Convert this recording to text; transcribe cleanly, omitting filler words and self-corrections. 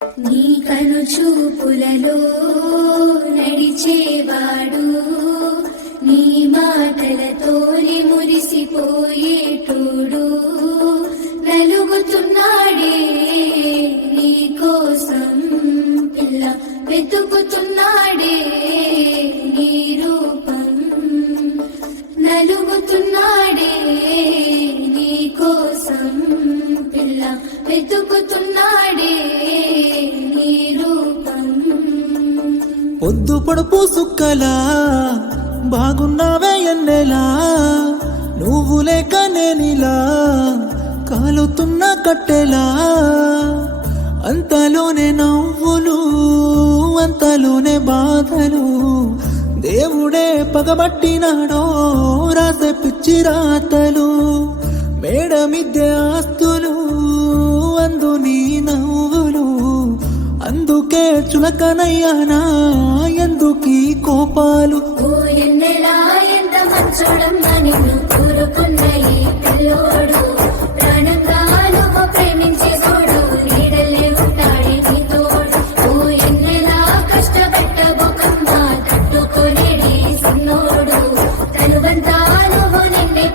నీ కను చూపులలో నడిచేవాడు, నీ మాటలతోనే మురిసిపోయేటోడు, నలుగుతున్నాడే నీ కోసం పిల్ల, వెతుకుతున్నాడే నీ రూపం, నలుగుతున్నాడే నీ కోసం పిల్ల, వెతుకుతున్నాడే నీ రూపం. పొద్దు పొడుపు సుక్కలా బాగున్నావే ఎన్నెలా, నువ్వు లేక నేనిలా కాలుతున్న కట్టెలా, అంతలోనే నవ్వులు అంతలోనే బాధలు, దేవుడే పగబట్టినాడో రాసే పిచ్చి రాతలు, మేడ మిద్దె ఆస్తులు అందు నీ నవ్వులు, అందుకే చులకనయ్యానా ఎందుకీ కోపాలు. ఓ ఎన్నెలా ఎంత మంచోడమ్మా నిన్ను కోరుకున్న ఈ పిల్లోడు, ప్రాణంగా నువ్వు ప్రేమించే తోడు, నీడలే ఉంటాడే నీ తోడు. ఓ ఎన్నెలా కష్టపెట్టబోకమ్మా తట్టుకోలేడి సిన్నోడు, తనువంతా నువ్వు నిన్నే